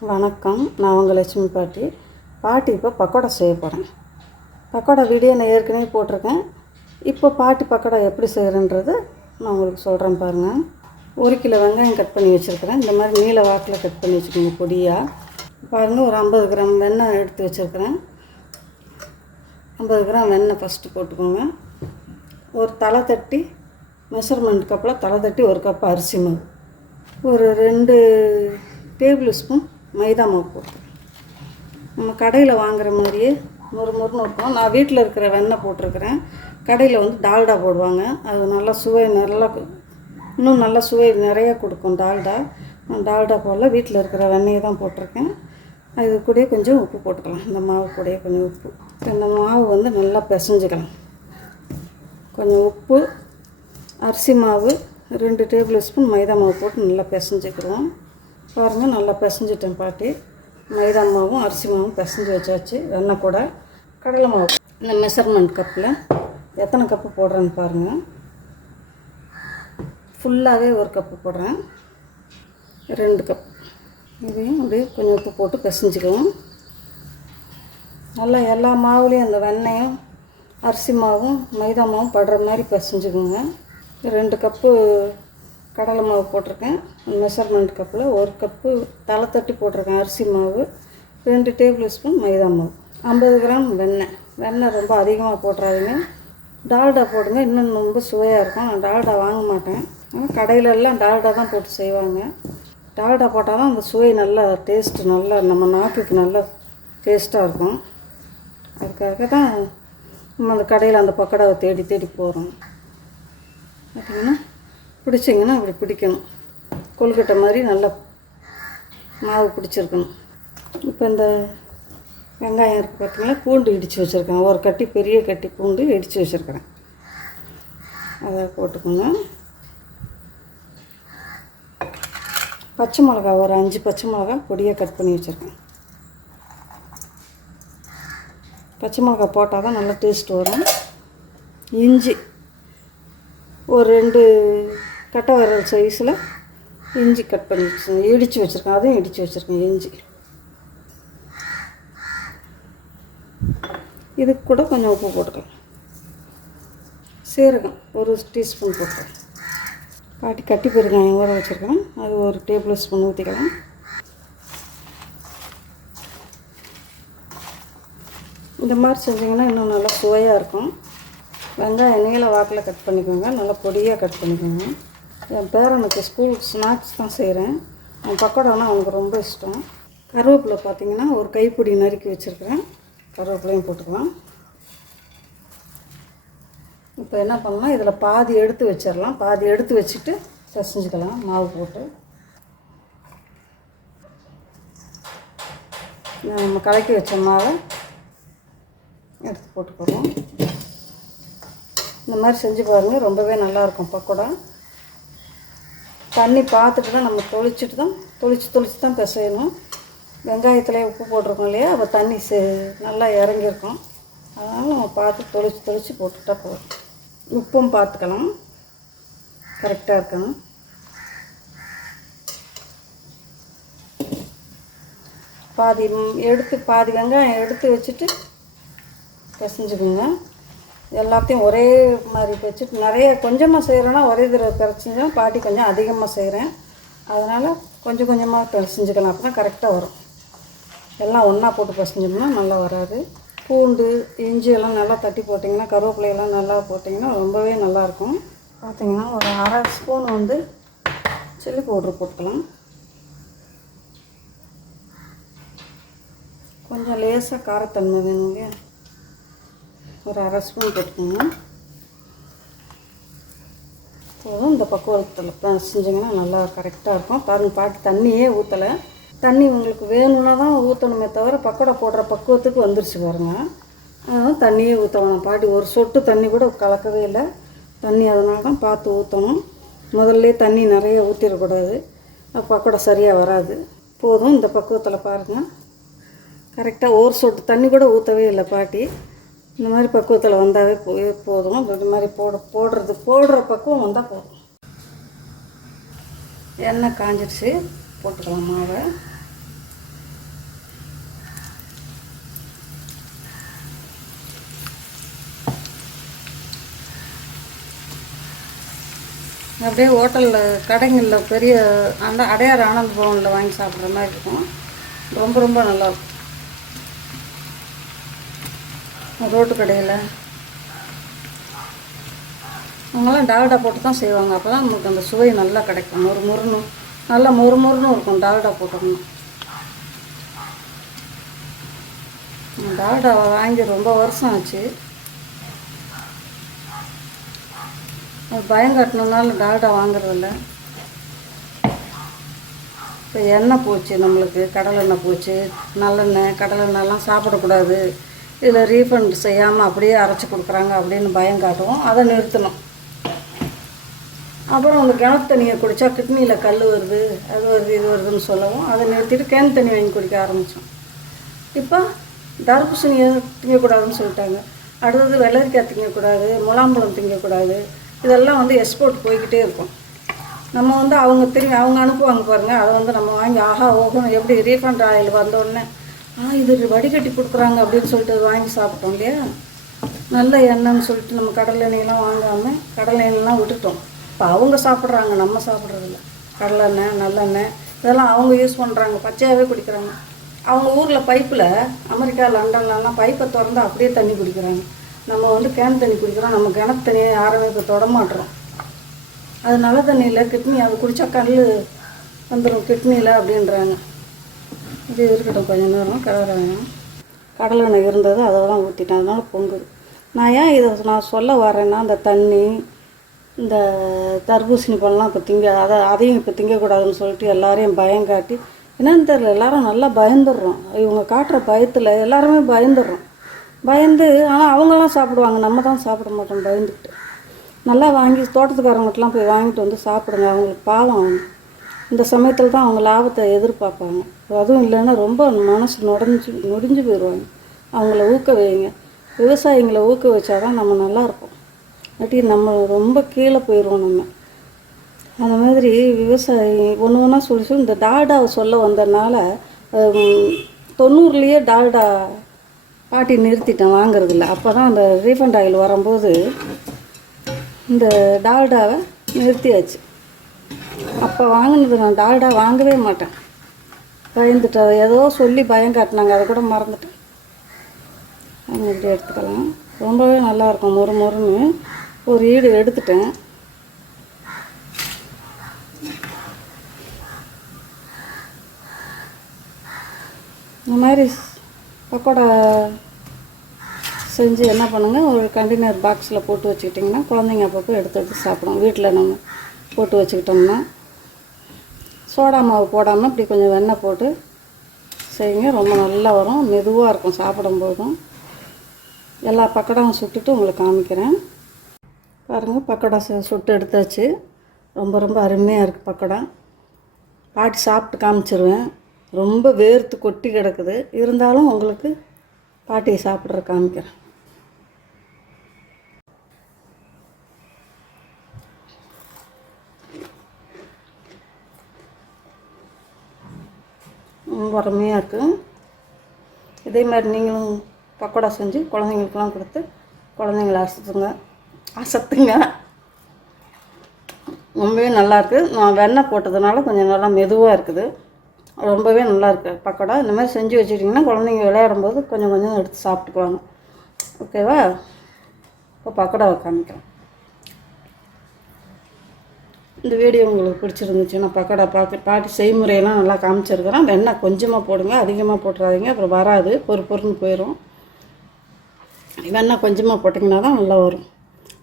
வணக்கம். நான் உங்கள் லட்சுமி பாட்டி. பாட்டி இப்போ பக்கோடா செய்ய போகிறேன் பக்கோடா வீடியோ நான் ஏற்கனவே போட்டிருக்கேன். இப்போ பாட்டி பக்கோடா எப்படி செய்கிறேன்றது நான் உங்களுக்கு சொல்கிறேன் பாருங்கள் ஒரு கிலோ வெங்காயம் கட் பண்ணி வச்சுருக்கிறேன். இந்த மாதிரி நீல வாக்கில் கட் பண்ணி வச்சுக்கோங்க பொடியாக பாருங்கள் ஒரு ஐம்பது கிராம் வெண்ணெய் எடுத்து வச்சுருக்கிறேன். ஐம்பது கிராம் வெண்ணெய் ஃபஸ்ட்டு போட்டுக்கோங்க. ஒரு தலை தட்டி மெஷர்மெண்ட் கப்பில் தலை தட்டி ஒரு கப் அரிசி மாவு. ஒரு ரெண்டு டேபிள் ஸ்பூன் மைதா மாவு போட்டு நம்ம கடையில் வாங்குற மாதிரியே மொறு மொறுன்னு இருக்கும். நான் வீட்டில் இருக்கிற வெண்ணெய் போட்டிருக்கிறேன். கடையில் வந்து டால்டா போடுவாங்க. அது நல்லா சுவை நல்லா இன்னும் நல்லா சுவை நிறையா கொடுக்கும் டால்டா. டால்டா போடல வீட்டில் இருக்கிற வெண்ணெயை தான் போட்டிருக்கேன். அது கூட கொஞ்சம் உப்பு போட்டுக்கலாம். இந்த மாவு கூடயே கொஞ்சம் உப்பு. இந்த மாவு வந்து நல்லா பிசைஞ்சுக்கலாம். கொஞ்சம் உப்பு அரிசி மாவு ரெண்டு டேபிள் ஸ்பூன் மைதா மாவு போட்டு நல்லா பிசைஞ்சுக்கிடுவோம் பாருங்கள் நல்லா பிசைஞ்சிட்டேன் பாட்டி. மைதா மாவும் அரிசி மாவும் பிசைஞ்சு வச்சாச்சு. வெண்ணெய் கூட. கடலை மாவு. இந்த மெஷர்மெண்ட் கப்பில் எத்தனை கப்பு போடுறேன்னு பாருங்கள் ஃபுல்லாகவே ஒரு கப்பு போடுறேன். ரெண்டு கப் இதையும் அப்படியே கொஞ்சம் உப்பு போட்டு பிசைஞ்சிக்குவோம். நல்லா எல்லா மாவுலேயும் அந்த வெண்ணெயும் அரிசி மாவும் மைதா மாவும் படுற மாதிரி பிசைஞ்சுக்குங்க. ரெண்டு கப்பு கடலை மாவு போட்டிருக்கேன். மெஷர்மெண்ட் கப்பில் ஒரு கப்பு தலை தட்டி போட்டிருக்கேன் அரிசி மாவு. ரெண்டு டேபிள் ஸ்பூன் மைதா மாவு. ஐம்பது கிராம் வெண்ணெய். வெண்ணெய் ரொம்ப அதிகமாக போட்டுறாதீங்க. டால்டா போடுங்க. இன்னும் ரொம்ப சுவையாக இருக்கும். நான் டால்டா வாங்க மாட்டேன். ஆனால் கடையில எல்லாம் டால்டா தான் போட்டு செய்வாங்க. டால்டா போட்டால் தான் அந்த சுவை நல்லா டேஸ்ட்டு நல்லா நம்ம நாக்குக்கு நல்லா டேஸ்ட்டாக இருக்கும். அதுக்காக தான் நம்ம அந்த கடையில் அந்த பக்கோடாவை தேடி தேடி போகிறோம் பார்த்தீங்கன்னா பிடிச்சிங்கன்னா அப்படி பிடிக்கணும். கொழுக்கட்டை மாதிரி நல்லா மாவு பிடிச்சிருக்கணும். இப்போ இந்த வெங்காயம் இருக்குது பார்த்தீங்களா பூண்டு இடித்து வச்சுருக்கேன். ஒரு கட்டி பெரிய கட்டி பூண்டு இடித்து வச்சுருக்கிறேன். அதை போட்டுக்கோங்க. பச்சை மிளகா ஒரு அஞ்சு பச்சை மிளகா பொடியாக கட் பண்ணி வச்சுருக்கேன். பச்சை மிளகா போட்டால் தான் நல்லா டேஸ்ட் வரும். இஞ்சி ஒரு ரெண்டு கட்டை வர சைஸில் இஞ்சி கட் பண்ணி வச்சுருக்கேன். இடித்து வச்சுருக்கேன். அதையும் இடித்து வச்சுருக்கேன் இஞ்சி. இதுக்கு கூட கொஞ்சம் உப்பு போட்டுக்கலாம். சீரகம் ஒரு டீஸ்பூன் போட்டுக்கலாம். பாட்டி கட்டி பெருங்காயம் ஊற வச்சுருக்கேன். அது ஒரு டேபிள் ஸ்பூன் ஊற்றிக்கலாம் இந்த மாதிரி செஞ்சிங்கன்னா இன்னும் நல்லா சுவையாக இருக்கும். வெங்காயம் எண்ணெயில் வாக்கில் கட் பண்ணிக்கோங்க. நல்லா பொடியாக கட் பண்ணிக்கோங்க. என் பேரனுக்கு ஸ்கூல் ஸ்நாக்ஸ் தான் செய்கிறேன் அவன் பக்கோடானா அவனுக்கு ரொம்ப இஷ்டம். கருவேப்பிலை பார்த்தீங்கன்னா ஒரு கைப்பிடி நறுக்கி வச்சுருக்கிறேன். கருவேப்பிலையும் போட்டுக்கலாம். இப்போ என்ன பண்ணலாம்? இதில் பாதி எடுத்து வச்சிடலாம். பாதி எடுத்து வச்சுட்டு பிசைஞ்சுக்கலாம். மாவு போட்டு. நம்ம கலக்கி வச்ச மாவை எடுத்து போட்டுக்கிறோம் இந்த மாதிரி செஞ்சு பாருங்கள் ரொம்பவே நல்லாயிருக்கும் பக்கோடா. தண்ணி பார்த்துட்டு தான் நம்ம தொளிச்சுட்டு தான் தொளிச்சு தொளிச்சு தான் பிசையணும். வெங்காயத்துலேயே உப்பு போட்டிருக்கோம் இல்லையா? அப்போ தண்ணி சே நல்லா இறங்கியிருக்கும். அதனால் நம்ம பார்த்து தொளிச்சு தொளிச்சு போட்டுட்டா போதும். உப்பும் பார்த்துக்கலாம். கரெக்டாக இருக்கணும். பாதி எடுத்து பாதி வெங்காயம் எடுத்து வச்சுட்டு பிசைஞ்சுக்கோங்க. எல்லாத்தையும் ஒரே மாதிரி வச்சுட்டு நிறைய கொஞ்சமாக செய்கிறேன்னா ஒரே தடவை பிறச்சிஞ்சா பாட்டி கொஞ்சம் அதிகமாக செய்கிறேன் அதனால் கொஞ்சம் கொஞ்சமாக பிசைஞ்சுக்கலாம் அப்போ தான் கரெக்டாக வரும். எல்லாம் ஒன்றா போட்டு பிசைஞ்சோம்னா நல்லா வராது. பூண்டு இஞ்சி எல்லாம் நல்லா தட்டி போட்டிங்கன்னா கருவேப்பிலையெல்லாம் நல்லா போட்டிங்கன்னா ரொம்பவே நல்லாயிருக்கும் பார்த்தீங்கன்னா ஒரு அரை ஸ்பூன் வந்து சில்லி பவுட்ரு போட்டுக்கலாம். கொஞ்சம் லேசாக காரத்தன்மை வேணும் இல்லையா? ஒரு அரை ஸ்பூன் போட்டுக்கோங்க போதும் இந்த பக்குவத்தில் செஞ்சிங்கன்னா நல்லா கரெக்டாக இருக்கும். பாருங்கள் பாட்டு தண்ணியே ஊற்றலை தண்ணி உங்களுக்கு வேணும்னா தான் ஊற்றணுமே தவிர பக்கோடா போடுற பக்குவத்துக்கு வந்துருச்சு பாருங்க. அதனால் தண்ணியே ஊற்றணும் பாட்டி ஒரு சொட்டு தண்ணி கூட கலக்கவே இல்லை. தண்ணி அதனால தான் பார்த்து ஊற்றணும் முதல்ல தண்ணி நிறைய ஊற்றிடக்கூடாது பக்கோடா சரியாக வராது. போதும் இந்த பக்குவத்தில் பாருங்கள் கரெக்டாக ஒரு சொட்டு தண்ணி கூட ஊற்றவே இல்லை பாட்டி. இந்த மாதிரி பக்குவத்தில் வந்தாவே போதும். இது மாதிரி போட போடுறது போடுற பக்குவம் வந்தால் போதும். எண்ணெய் காஞ்சிடுச்சு போட்டுக்கலாம் மாவை. அப்படியே ஹோட்டலில் கடைங்களில் பெரிய அந்த அடையார் ஆனந்த் பவனில் வாங்கி சாப்பிட்ற மாதிரி இருக்கும். ரொம்ப ரொம்ப நல்லாயிருக்கும் ரோட்டு கடையில் அவங்களாம் டால்டா போட்டு தான் செய்வாங்க. அப்போ தான் நமக்கு அந்த சுவை நல்லா கிடைக்கும். மொறு முருணும் நல்லா மொறு மொறுன்னு இருக்கும் டால்டா போட்டோம்னா. டால்டா வாங்கி ரொம்ப வருஷம் ஆச்சு. பயம் கட்டணுனால டால்டா வாங்குறதில்ல. இப்போ எண்ணெய் போச்சு நம்மளுக்கு கடலெண்ணெய் போச்சு. நல்லெண்ணெய் கடலெண்ணெய்லாம் சாப்பிடக்கூடாது. இதில் ரீஃபண்ட் செய்யாமல் அப்படியே அரைச்சி கொடுக்குறாங்க அப்படின்னு பயம் காட்டுவோம். அதை நிறுத்தணும். அப்புறம் அந்த கிணத்து தண்ணியை குடித்தா கிட்னியில் கல் வருது அது வருது இது வருதுன்னு சொல்லவும் அதை நிறுத்திட்டு கேன் தண்ணி வாங்கி குடிக்க ஆரம்பித்தோம் இப்போ தர்பூசணியை திங்கக்கூடாதுன்னு சொல்லிட்டாங்க. அடுத்தது வெள்ளரிக்காய் திங்கக்கூடாது முலாம்பழம் திங்கக்கூடாது இதெல்லாம் வந்து எக்ஸ்போர்ட் போய்கிட்டே இருக்கும். நம்ம வந்து அவங்க திரும்பி அவங்க அனுப்புவாங்க பாருங்கள் அதை வந்து நம்ம வாங்கி ஆஹா ஓகே எப்படி ரீஃபண்ட் ஆயில் வந்தோடனே ஆனால் இது வடிகட்டி கொடுக்குறாங்க அப்படின்னு சொல்லிட்டு வாங்கி சாப்பிட்டோம் இல்லையா? நல்ல எண்ணெய்னு சொல்லிட்டு நம்ம கடலை எண்ணெயெல்லாம் வாங்காமல் கடலை எண்ணெய்லாம் விட்டுட்டோம். இப்போ அவங்க சாப்பிட்றாங்க நம்ம சாப்பிட்றதில்ல. கடலெண்ணெய் நல்லெண்ணெய் இதெல்லாம் அவங்க யூஸ் பண்ணுறாங்க பச்சையாகவே குடிக்கிறாங்க. அவங்க ஊரில் பைப்பில் அமெரிக்கா லண்டன்லலாம் பைப்பை திறந்து அப்படியே தண்ணி குடிக்கிறாங்க. நம்ம வந்து கேன் தண்ணி குடிக்கிறோம் நம்ம கிணத்து தண்ணியை யாருமே இப்போ தொடமாட்டுறோம் அது நல்ல தண்ணியில் கிட்னி அது குடித்தா கல் வந்துடும் கிட்னியில் அப்படின்றாங்க. இது இருக்கட்டும் கொஞ்சம் நேரம். கடலை வேணும். கடலை எண்ணெய் இருந்தது அதை தான் ஊற்றிட்டேன் அதனால் பொங்குது. நான் ஏன் இதை நான் சொல்ல வரேன்னா அந்த தண்ணி இந்த தர்பூசணி பழம்லாம் இப்போ திங்க அதை அதையும் இப்போ திங்கக்கூடாதுன்னு சொல்லிட்டு எல்லாரையும் பயம் காட்டி என்னன்னு தெரியல எல்லாரும் நல்லா பயந்துடுறோம். இவங்க காட்டுற பயத்தில் எல்லாருமே பயந்துடுறோம். பயந்து ஆனால் அவங்களாம் சாப்பிடுவாங்க. நம்ம தான் சாப்பிட மாட்டோம் பயந்துக்கிட்டு. நல்லா வாங்கி தோட்டத்துக்காரங்கட்டலாம் போய் வாங்கிட்டு வந்து சாப்பிடுங்க. அவங்களுக்கு பாவம். அவங்க இந்த சமயத்தில் தான் அவங்க லாபத்தை எதிர்பார்ப்பாங்க. அதுவும் இல்லைன்னா ரொம்ப மனசு நொடைஞ்சு நொடிஞ்சு போயிடுவாங்க அவங்கள ஊக்க வைங்க. விவசாயிங்களை ஊக்க வச்சா தான் நம்ம நல்லா இருப்போம். இல்லாட்டி நம்ம ரொம்ப கீழே போயிடுவோம் நம்ம. அந்த மாதிரி விவசாயி ஒன்று ஒன்றா சொல்லி சொல்லி இந்த டால்டாவை சொல்ல வந்ததுனால தொண்ணூறுலேயே டால்டா பாட்டி நிறுத்திட்டேன் வாங்குறதில்ல. அப்போ தான் அந்த ரீஃபண்ட் ஆயில் வரும்போது இந்த டால்டாவை நிறுத்தியாச்சு. அப்போ வாங்கினது நான் டால்டா வாங்கவே மாட்டேன். பயந்துட்டேன் ஏதோ சொல்லி பயம் காட்டினாங்க. அதை கூட மறந்துட்டேன். அது இப்படி எடுத்துக்கலாம். ரொம்பவே நல்லாயிருக்கும் மொறு மொறுன்னு. ஒரு ஈடு எடுத்துட்டேன். இந்த மாதிரி பக்கோடா செஞ்சு என்ன பண்ணுங்கள் ஒரு கண்டெய்னர் பாக்ஸில் போட்டு வச்சுக்கிட்டிங்கன்னா குழந்தைங்க அப்பப்போ எடுத்து எடுத்து சாப்பிடும். வீட்டில் நம்ம போட்டு வச்சுக்கிட்டோம்னா. சோடா மாவு போடாமல் இப்படி கொஞ்சம் வெண்ணெய் போட்டு செய்யுங்க. ரொம்ப நல்லா வரும். மெதுவாக இருக்கும் சாப்பிடும்போதும். எல்லா பக்கோடாவும் சுட்டுட்டு உங்களுக்கு காமிக்கிறேன். பாருங்கள் பக்கோடா சு- சுட்டு எடுத்தாச்சு. ரொம்ப ரொம்ப அருமையாக இருக்குது பக்கோடா. பாட்டி சாப்பிட்டு காமிச்சிருவேன். ரொம்ப வேர்த்து கொட்டி கிடக்குது. இருந்தாலும் உங்களுக்கு பாட்டியை சாப்பிட்ற காமிக்கிறேன். ரொம்ப அருமையாக இருக்கும் இதே மாதிரி நீங்களும் பக்கோடா செஞ்சு குழந்தைங்களுக்கெல்லாம் கொடுத்து குழந்தைங்கள அசத்துங்க. அசத்துங்க. ரொம்பவே நல்லாயிருக்கு நான் வெண்ணெய் போட்டதுனால கொஞ்சம் நல்லா மெதுவாக இருக்குது. ரொம்பவே நல்லாயிருக்கு பக்கோடா. இந்த மாதிரி செஞ்சு வச்சுட்டிங்கன்னா குழந்தைங்க விளையாடும் போது கொஞ்சம் கொஞ்சம் எடுத்து சாப்பிட்டுக்குவாங்க. ஓகேவா? இப்போ பக்கோடாவை காமிக்கிறேன். இந்த வீடியோ உங்களுக்கு பிடிச்சிருந்துச்சுன்னா பக்கடா பார்க்க பாட்டி செய்முறையெல்லாம் நல்லா காமிச்சிருக்கிறேன். வெண்ணெய் கொஞ்சமாக போடுங்க அதிகமாக போட்டுறாதீங்க அப்புறம் வராது பொறு பொறுன்னு போயிடும் வெண்ணெய் கொஞ்சமாக போட்டிங்கன்னா தான் நல்லா வரும்.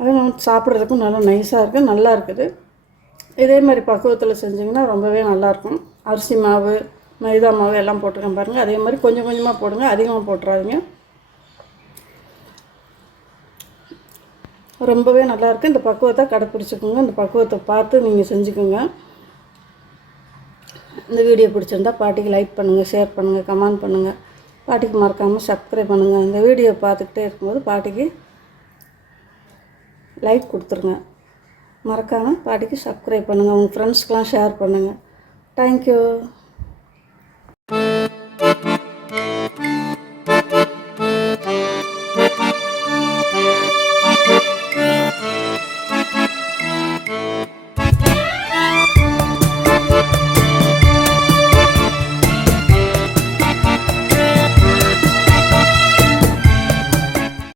அதே நம்ம சாப்பிட்றதுக்கும் நல்லா நைஸாக இருக்குது நல்லா இருக்குது. இதே மாதிரி பக்குவத்தில் செஞ்சிங்கன்னா ரொம்பவே நல்லாயிருக்கும் அரிசி மாவு மைதா மாவு எல்லாம் போட்டுருக்கேன் பாருங்கள் அதே மாதிரி கொஞ்சம் கொஞ்சமாக போடுங்க அதிகமாக போட்டுறாதீங்க. ரொம்பவே நல்லாயிருக்கு. இந்த பக்குவத்தை கடைப்பிடிச்சிக்கோங்க. இந்த பக்குவத்தை பார்த்து நீங்கள் செஞ்சுக்கோங்க. இந்த வீடியோ பிடிச்சிருந்தா பாட்டிக்கு லைக் பண்ணுங்கள் ஷேர் பண்ணுங்கள் கமெண்ட் பண்ணுங்கள் பாட்டிக்கு மறக்காமல் சப்ஸ்கிரைப் பண்ணுங்கள் இந்த வீடியோ பார்த்துக்கிட்டே இருக்கும்போது பாட்டிக்கு லைக் கொடுத்துருங்க. மறக்காமல் பாட்டிக்கு சப்ஸ்கிரைப் பண்ணுங்கள் உங்கள் ஃப்ரெண்ட்ஸ்க்கெலாம் ஷேர் பண்ணுங்கள் தேங்க்யூ